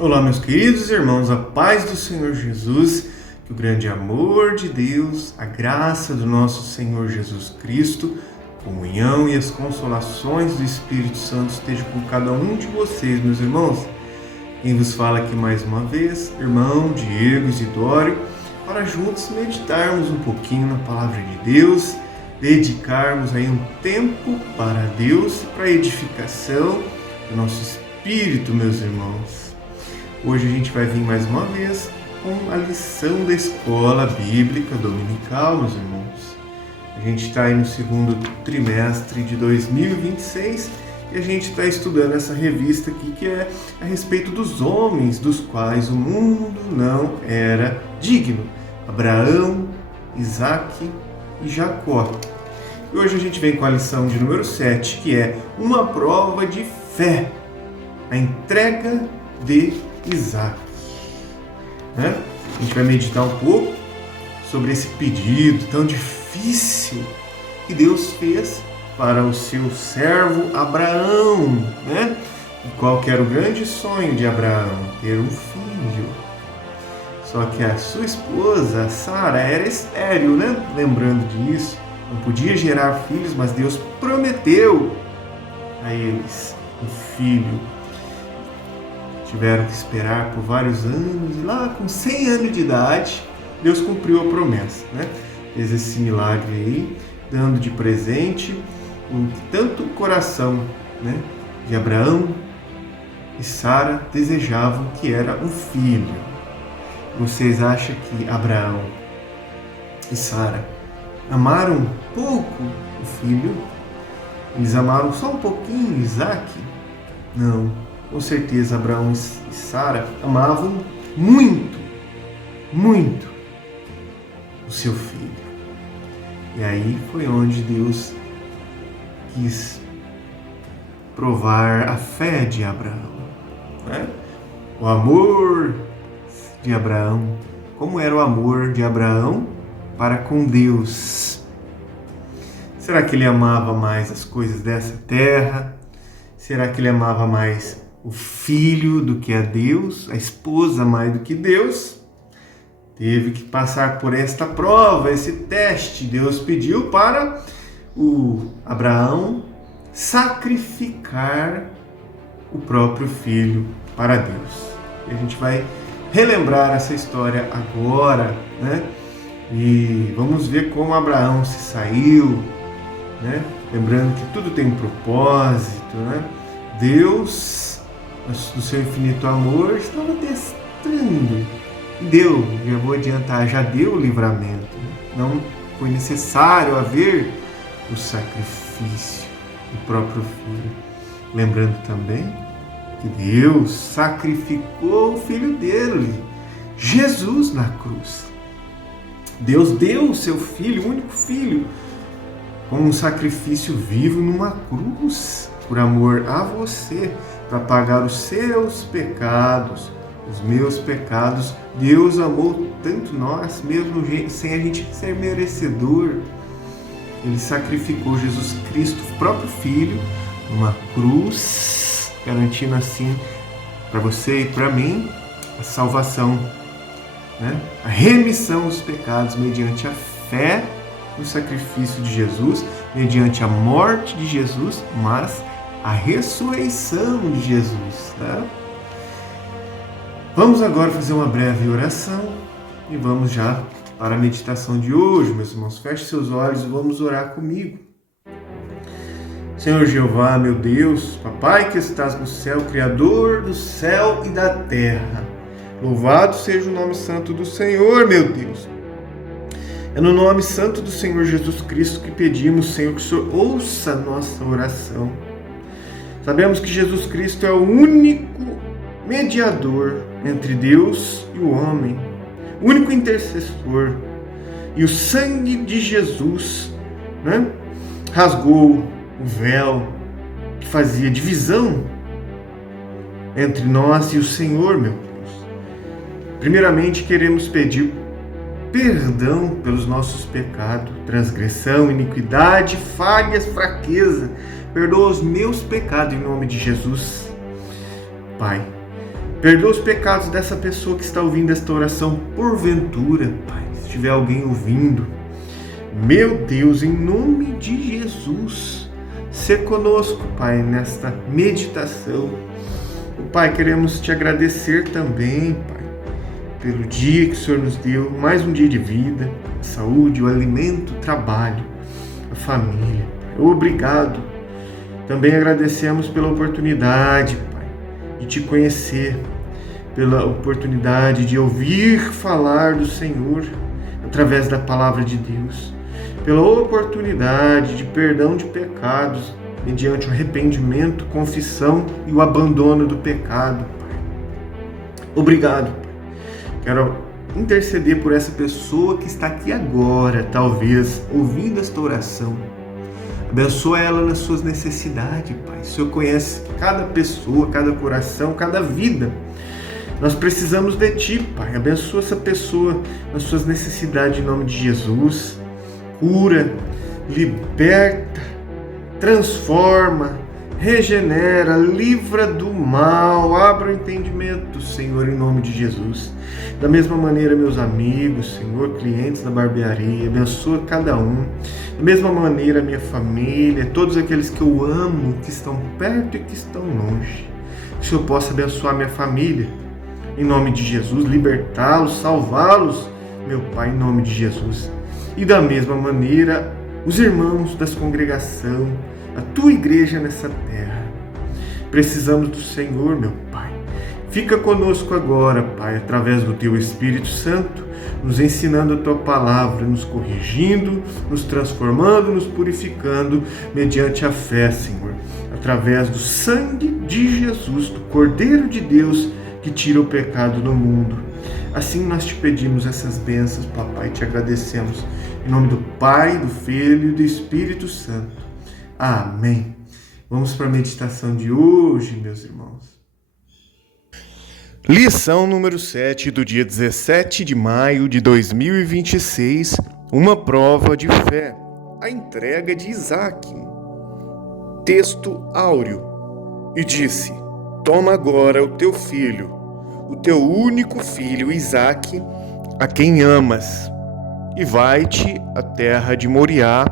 Olá, meus queridos irmãos, a paz do Senhor Jesus, que o grande amor de Deus, a graça do nosso Senhor Jesus Cristo, a comunhão e as consolações do Espírito Santo estejam com cada um de vocês, meus irmãos. Quem vos fala aqui mais uma vez, irmão Diego Isidório, para juntos meditarmos um pouquinho na Palavra de Deus, dedicarmos aí um tempo para Deus, para a edificação do nosso espírito, meus irmãos. Hoje a gente vai vir mais uma vez com a lição da escola bíblica dominical, meus irmãos. A gente está aí no segundo trimestre de 2026 e a gente está estudando essa revista aqui que é a respeito dos homens dos quais o mundo não era digno. Abraão, Isaque e Jacó. E hoje a gente vem com a lição de número 7, que é uma prova de fé, a entrega de Isaque. A gente vai meditar um pouco sobre esse pedido tão difícil que Deus fez para o seu servo Abraão, E qual que era o grande sonho de Abraão? Ter um filho. Só que a sua esposa, Sara, era estéril, Lembrando disso, não podia gerar filhos, mas Deus prometeu a eles um filho. Tiveram que esperar por vários anos, e lá com 100 anos de idade, Deus cumpriu a promessa, Fez esse milagre aí, dando de presente o que tanto o coração, de Abraão e Sara desejavam, que era um filho. Vocês acham que Abraão e Sara amaram pouco o filho? Eles amaram só um pouquinho Isaque? Não. Com certeza Abraão e Sara amavam muito, muito o seu filho. E aí foi onde Deus quis provar a fé de Abraão, O amor de Abraão. Como era o amor de Abraão para com Deus? Será que ele amava mais as coisas dessa terra? Será que ele amava mais o filho do que a Deus, a esposa mais do que Deus? Teve que passar por esta prova, esse teste. Deus pediu para o Abraão sacrificar o próprio filho para Deus. E a gente vai relembrar essa história agora, E vamos ver como Abraão se saiu, Lembrando que tudo tem um propósito, Deus, no seu infinito amor, estava testando. Deu, já vou adiantar, já deu o livramento. Não foi necessário haver o sacrifício do próprio filho. Lembrando também que Deus sacrificou o filho dele, Jesus, na cruz. Deus deu o seu filho, o único filho, como um sacrifício vivo numa cruz, por amor a você, para pagar os seus pecados, os meus pecados. Deus amou tanto nós, mesmo sem a gente ser merecedor. Ele sacrificou Jesus Cristo, o próprio Filho, numa cruz, garantindo assim para você e para mim a salvação, a remissão dos pecados mediante a fé no sacrifício de Jesus, mediante a morte de Jesus, mas a ressurreição de Jesus. Vamos agora fazer uma breve oração e vamos já para a meditação de hoje, meus irmãos. Feche seus olhos e vamos orar comigo. Senhor Jeová, meu Deus, Papai que estás no céu, Criador do céu e da terra, louvado seja o nome santo do Senhor, meu Deus. É no nome santo do Senhor Jesus Cristo que pedimos, Senhor, que o Senhor ouça a nossa oração. Sabemos que Jesus Cristo é o único mediador entre Deus e o homem, o único intercessor. E o sangue de Jesus, rasgou o véu que fazia divisão entre nós e o Senhor, meu Deus. Primeiramente, queremos pedir perdão pelos nossos pecados, transgressão, iniquidade, falhas, fraqueza. Perdoa os meus pecados em nome de Jesus. Pai, Perdoa os pecados dessa pessoa que está ouvindo esta oração, porventura, Pai, se tiver alguém ouvindo. Meu Deus, em nome de Jesus, sê conosco, Pai, nesta meditação. Pai, queremos te agradecer também, Pai, pelo dia que o Senhor nos deu, mais um dia de vida, a saúde, o alimento, o trabalho, a família. Pai, obrigado. Também agradecemos pela oportunidade, Pai, de te conhecer, pela oportunidade de ouvir falar do Senhor através da palavra de Deus, pela oportunidade de perdão de pecados mediante o arrependimento, confissão e o abandono do pecado, Pai. Obrigado, Pai. Quero interceder por essa pessoa que está aqui agora, talvez, ouvindo esta oração. Abençoa ela nas suas necessidades, Pai. O Senhor conhece cada pessoa, cada coração, cada vida. Nós precisamos de Ti, Pai. Abençoa essa pessoa nas suas necessidades em nome de Jesus. Cura, liberta, transforma, regenera, livra do mal, abra o entendimento, Senhor, em nome de Jesus. Da mesma maneira, meus amigos, Senhor, clientes da barbearia, abençoa cada um. Da mesma maneira, minha família, todos aqueles que eu amo, que estão perto e que estão longe. Que o Senhor possa abençoar minha família, em nome de Jesus, libertá-los, salvá-los, meu Pai, em nome de Jesus. E da mesma maneira, os irmãos da congregação, a tua igreja nessa terra. Precisamos do Senhor, meu Pai. Fica conosco agora, Pai, através do teu Espírito Santo, nos ensinando a tua palavra, nos corrigindo, nos transformando, nos purificando, mediante a fé, Senhor, através do sangue de Jesus, do Cordeiro de Deus, que tira o pecado do mundo. Assim nós te pedimos essas bênçãos, Papai, e te agradecemos. Em nome do Pai, do Filho e do Espírito Santo. Amém. Vamos para a meditação de hoje, meus irmãos. Lição número 7 do dia 17 de maio de 2026. Uma prova de fé. A entrega de Isaque. Texto áureo. E disse: toma agora o teu filho, o teu único filho Isaque, a quem amas, e vai-te à terra de Moriá,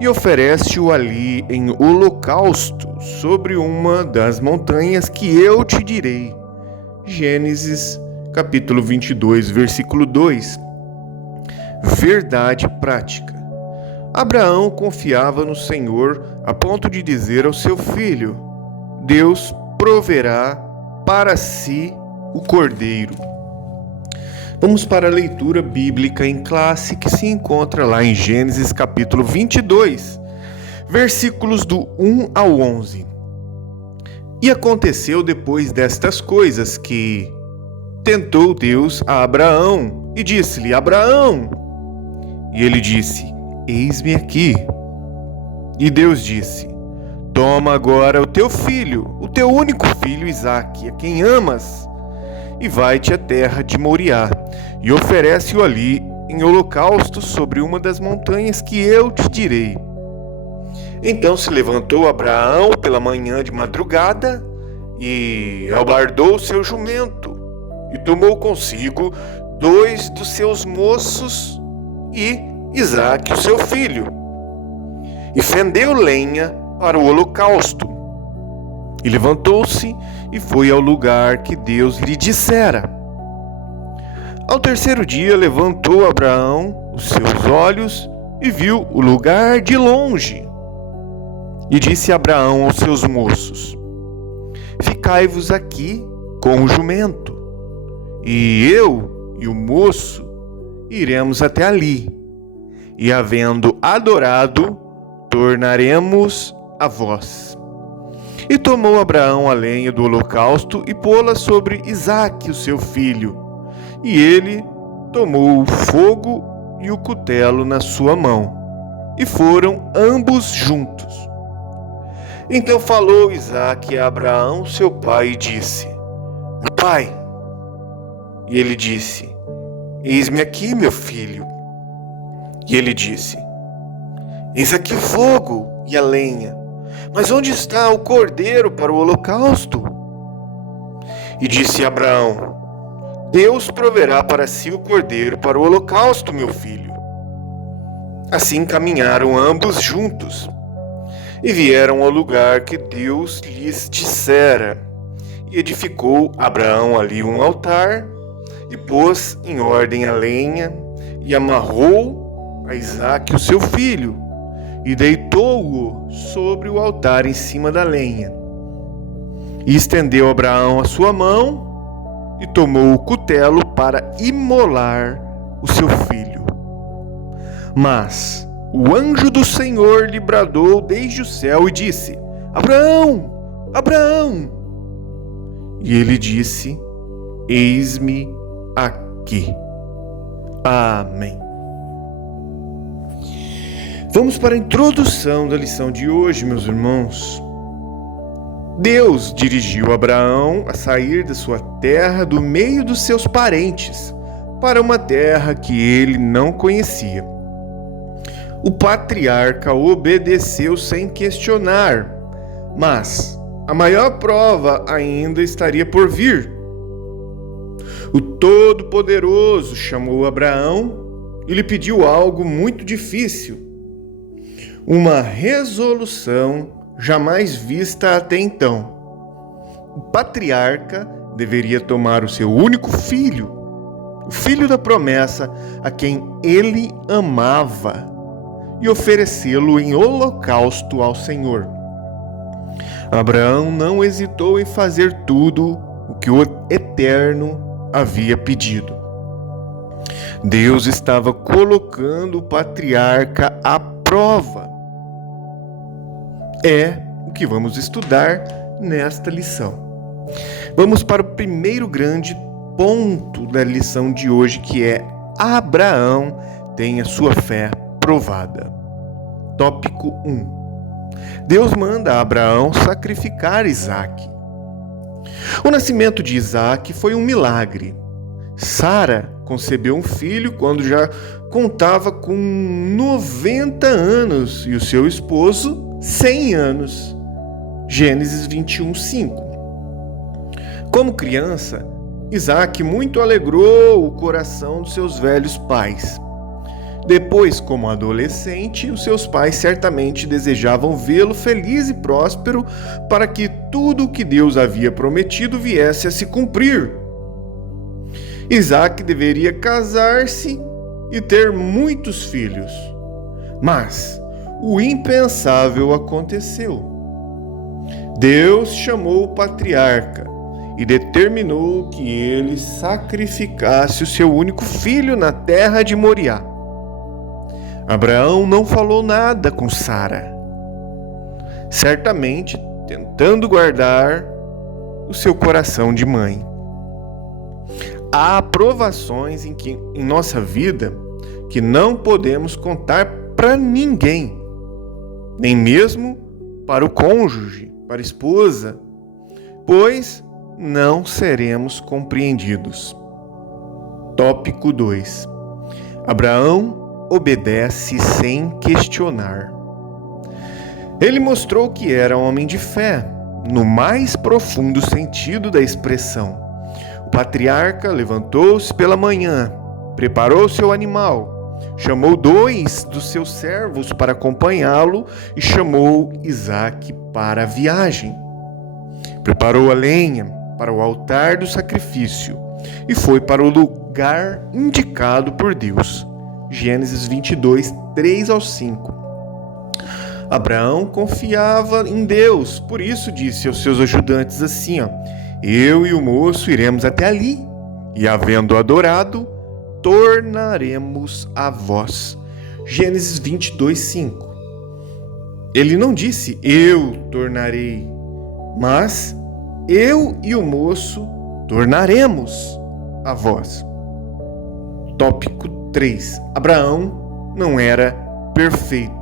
e oferece-o ali em holocausto sobre uma das montanhas que eu te direi. Gênesis capítulo 22, versículo 2. Verdade prática. Abraão confiava no Senhor a ponto de dizer ao seu filho: Deus proverá para si o cordeiro. Vamos para a leitura bíblica em classe que se encontra lá em Gênesis capítulo 22, versículos do 1 ao 11. E aconteceu depois destas coisas que tentou Deus a Abraão e disse-lhe: Abraão! E ele disse: Eis-me aqui. E Deus disse: Toma agora o teu filho, o teu único filho Isaque, a quem amas, e vai-te à terra de Moriá, e oferece-o ali em holocausto sobre uma das montanhas que eu te direi. Então se levantou Abraão pela manhã de madrugada, e albardou o seu jumento, e tomou consigo 2 dos seus moços e Isaque, o seu filho, e fendeu lenha para o holocausto. E levantou-se e foi ao lugar que Deus lhe dissera. Ao terceiro dia levantou Abraão os seus olhos e viu o lugar de longe. E disse Abraão aos seus moços: Ficai-vos aqui com o jumento, e eu e o moço iremos até ali, e havendo adorado, tornaremos a vós. E tomou Abraão a lenha do holocausto e pô-la sobre Isaque, o seu filho. E ele tomou o fogo e o cutelo na sua mão, e foram ambos juntos. Então falou Isaque a Abraão, seu pai, e disse: Meu pai. E ele disse: Eis-me aqui, meu filho. E ele disse: Eis aqui o fogo e a lenha, mas onde está o cordeiro para o holocausto? E disse Abraão: Deus proverá para si o cordeiro para o holocausto, meu filho. Assim caminharam ambos juntos e vieram ao lugar que Deus lhes dissera. E edificou Abraão ali um altar e pôs em ordem a lenha e amarrou a Isaque, o seu filho, e deitou-o sobre o altar em cima da lenha. E estendeu Abraão a sua mão e tomou o cutelo para imolar o seu filho. Mas o anjo do Senhor lhe bradou desde o céu e disse: Abraão, Abraão! E ele disse: Eis-me aqui. Amém. Vamos para a introdução da lição de hoje, meus irmãos. Deus dirigiu Abraão a sair da sua terra, do meio dos seus parentes, para uma terra que ele não conhecia. O patriarca obedeceu sem questionar, mas a maior prova ainda estaria por vir. O Todo-Poderoso chamou Abraão e lhe pediu algo muito difícil: uma resolução jamais vista até então. O patriarca deveria tomar o seu único filho, o filho da promessa, a quem ele amava, e oferecê-lo em holocausto ao Senhor. Abraão não hesitou em fazer tudo o que o Eterno havia pedido. Deus estava colocando o patriarca à prova. É o que vamos estudar nesta lição. Vamos para o primeiro grande ponto da lição de hoje, que é: Abraão tem a sua fé provada. Tópico 1. Deus manda a Abraão sacrificar Isaque. O nascimento de Isaque foi um milagre. Sara concebeu um filho quando já contava com 90 anos e o seu esposo 100 anos. Gênesis 21:5. Como criança, Isaque muito alegrou o coração dos seus velhos pais. Depois, como adolescente, os seus pais certamente desejavam vê-lo feliz e próspero para que tudo o que Deus havia prometido viesse a se cumprir. Isaque deveria casar-se e ter muitos filhos. Mas o impensável aconteceu. Deus chamou o patriarca e determinou que ele sacrificasse o seu único filho na terra de Moriá. Abraão não falou nada com Sara, certamente tentando guardar o seu coração de mãe. Há provações em nossa vida que não podemos contar para ninguém, nem mesmo para o cônjuge, para a esposa, pois não seremos compreendidos. Tópico 2. Abraão obedece sem questionar. Ele mostrou que era um homem de fé, no mais profundo sentido da expressão. O patriarca levantou-se pela manhã, preparou seu animal, chamou 2 dos seus servos para acompanhá-lo e chamou Isaque para a viagem. Preparou a lenha para o altar do sacrifício e foi para o lugar indicado por Deus. Gênesis 22, 3-5. Abraão confiava em Deus, por isso disse aos seus ajudantes assim: eu e o moço iremos até ali, e havendo adorado, tornaremos a vós. Gênesis 22, 5. Ele não disse eu tornarei, mas eu e o moço tornaremos a vós. Tópico 3. Abraão não era perfeito.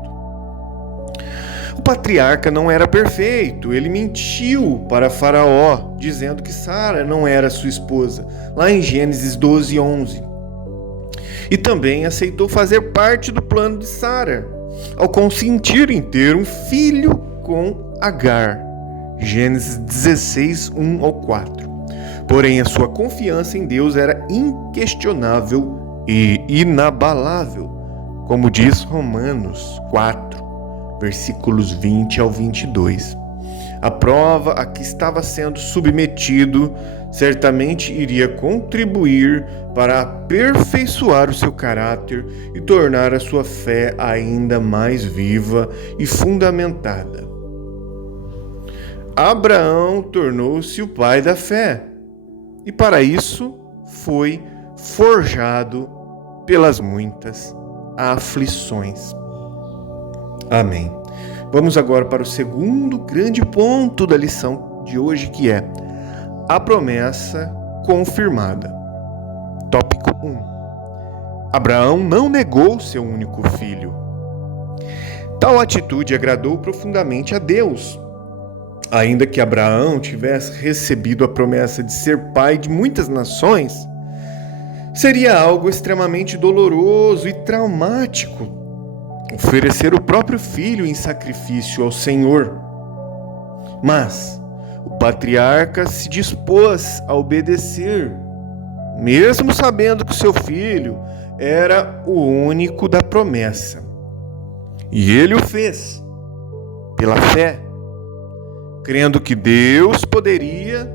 O patriarca não era perfeito. Ele mentiu para Faraó, dizendo que Sara não era sua esposa, lá em Gênesis 12, 11. E também aceitou fazer parte do plano de Sara, ao consentir em ter um filho com Agar. Gênesis 16, 1-4. Porém, a sua confiança em Deus era inquestionável e inabalável, como diz Romanos 4, versículos 20 ao 22. A prova a que estava sendo submetido certamente iria contribuir para aperfeiçoar o seu caráter e tornar a sua fé ainda mais viva e fundamentada. Abraão tornou-se o pai da fé e para isso foi forjado pelas muitas aflições. Amém. Vamos agora para o segundo grande ponto da lição de hoje, que é a promessa confirmada. Tópico 1. Abraão não negou seu único filho. Tal atitude agradou profundamente a Deus. Ainda que Abraão tivesse recebido a promessa de ser pai de muitas nações, seria algo extremamente doloroso e traumático oferecer o próprio filho em sacrifício ao Senhor. Mas o patriarca se dispôs a obedecer, mesmo sabendo que seu filho era o único da promessa. E ele o fez pela fé, crendo que Deus poderia,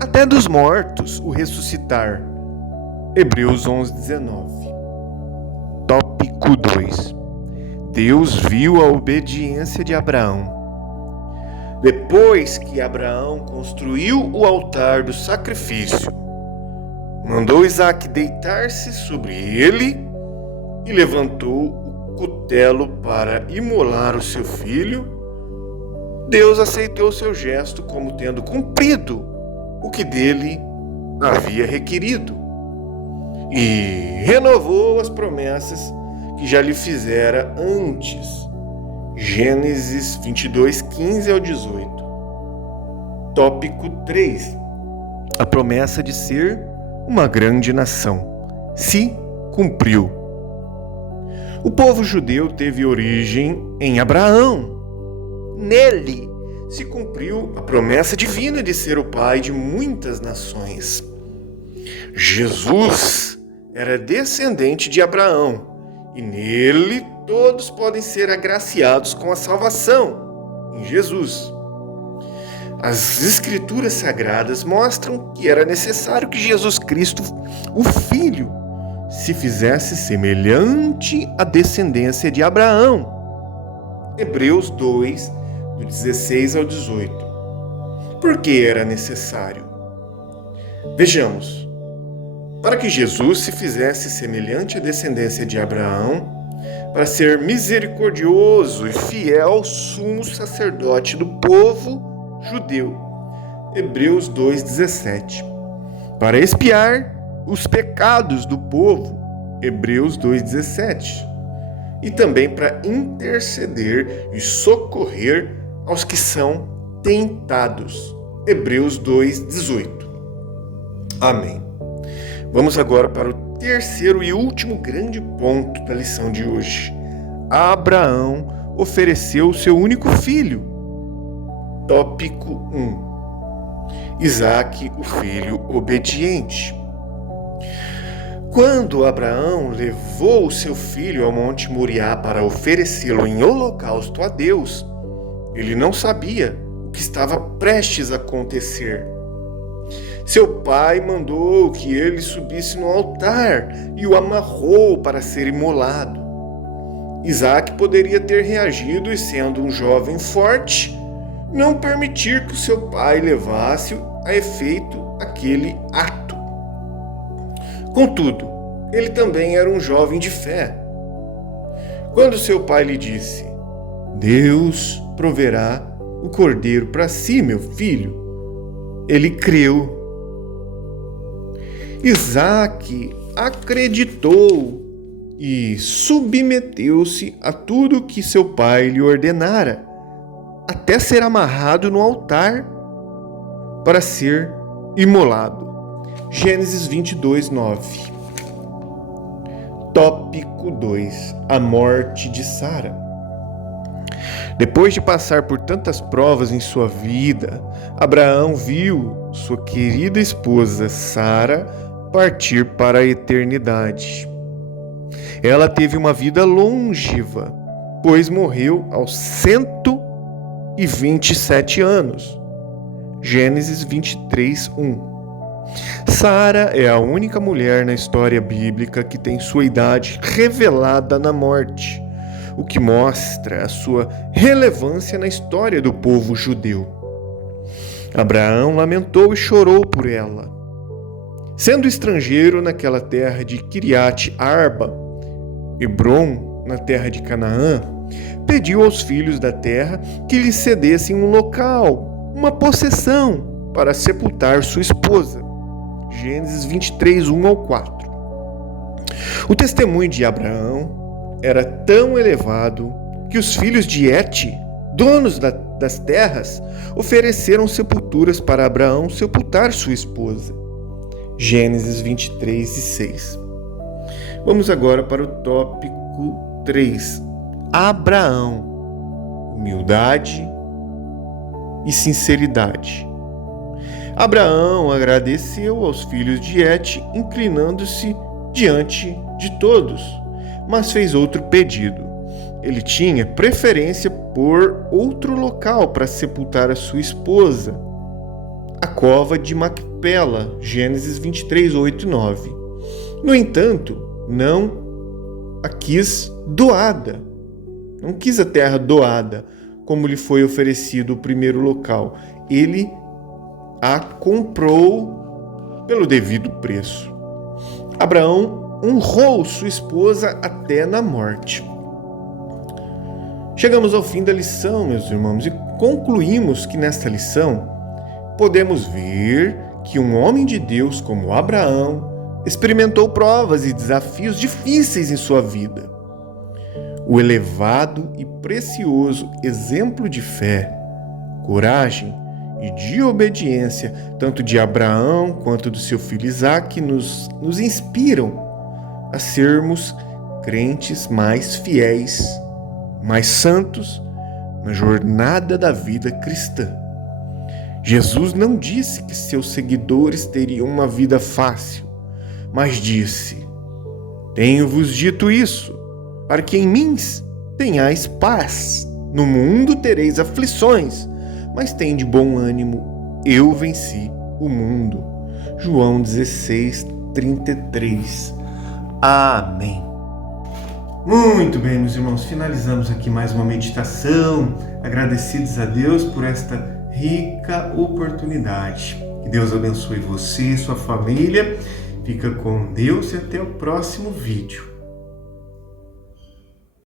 até dos mortos, o ressuscitar. Hebreus 11:19. Tópico 2. Deus viu a obediência de Abraão. Depois que Abraão construiu o altar do sacrifício, mandou Isaque deitar-se sobre ele e levantou o cutelo para imolar o seu filho, Deus aceitou seu gesto como tendo cumprido o que dele havia requerido e renovou as promessas que já lhe fizera antes. Gênesis 22, 15 ao 18. Tópico 3. A promessa de ser uma grande nação se cumpriu. O povo judeu teve origem em Abraão. Nele se cumpriu a promessa divina de ser o pai de muitas nações. Jesus era descendente de Abraão e nele todos podem ser agraciados com a salvação em Jesus. As Escrituras Sagradas mostram que era necessário que Jesus Cristo, o Filho, se fizesse semelhante à descendência de Abraão. Hebreus 2, do 16 ao 18. Por que era necessário? Vejamos. Para que Jesus se fizesse semelhante à descendência de Abraão, para ser misericordioso e fiel sumo sacerdote do povo judeu. Hebreus 2:17. Para expiar os pecados do povo. Hebreus 2:17. E também para interceder e socorrer aos que são tentados. Hebreus 2:18. Amém. Vamos agora para o terceiro e último grande ponto da lição de hoje. Abraão ofereceu o seu único filho. Tópico 1. Isaque, o filho obediente. Quando Abraão levou o seu filho ao Monte Moriá para oferecê-lo em holocausto a Deus, ele não sabia o que estava prestes a acontecer. Seu pai mandou que ele subisse no altar e o amarrou para ser imolado. Isaque poderia ter reagido e, sendo um jovem forte, não permitir que o seu pai levasse a efeito aquele ato. Contudo, ele também era um jovem de fé. Quando seu pai lhe disse: "Deus proverá o cordeiro para si, meu filho", ele creu. Isaque acreditou e submeteu-se a tudo que seu pai lhe ordenara, até ser amarrado no altar para ser imolado. Gênesis 22:9. Tópico 2. A morte de Sara. Depois de passar por tantas provas em sua vida, Abraão viu sua querida esposa Sara partir para a eternidade. Ela teve uma vida longeva, pois morreu aos 127 anos. Gênesis 23:1. Sara é a única mulher na história bíblica que tem sua idade revelada na morte, o que mostra a sua relevância na história do povo judeu. Abraão lamentou e chorou por ela. Sendo estrangeiro naquela terra de Kiriat Arba, Hebrom, na terra de Canaã, pediu aos filhos da terra que lhe cedessem um local, uma possessão, para sepultar sua esposa. Gênesis 23:1-4. O testemunho de Abraão era tão elevado que os filhos de Et, donos das terras, ofereceram sepulturas para Abraão sepultar sua esposa. Gênesis 23:6. Vamos agora para o tópico 3. Abraão, humildade e sinceridade. Abraão agradeceu aos filhos de Et, inclinando-se diante de todos, mas fez outro pedido. Ele tinha preferência por outro local para sepultar a sua esposa, a cova de Macpela, Gênesis 23:8-9. No entanto, não a quis doada. Não quis a terra doada, como lhe foi oferecido o primeiro local. Ele a comprou pelo devido preço. Abraão honrou sua esposa até na morte. Chegamos ao fim da lição, meus irmãos, e concluímos que nesta lição podemos ver que um homem de Deus como Abraão experimentou provas e desafios difíceis em sua vida. O elevado e precioso exemplo de fé, coragem e de obediência, tanto de Abraão quanto do seu filho Isaque, nos inspiram a sermos crentes mais fiéis, mais santos na jornada da vida cristã. Jesus não disse que seus seguidores teriam uma vida fácil, mas disse: tenho-vos dito isso, para que em mim tenhais paz. No mundo tereis aflições, mas tende bom ânimo, eu venci o mundo. João 16:33. Amém. Muito bem, meus irmãos, finalizamos aqui mais uma meditação, agradecidos a Deus por esta rica oportunidade. Que Deus abençoe você e sua família. Fica com Deus e até o próximo vídeo.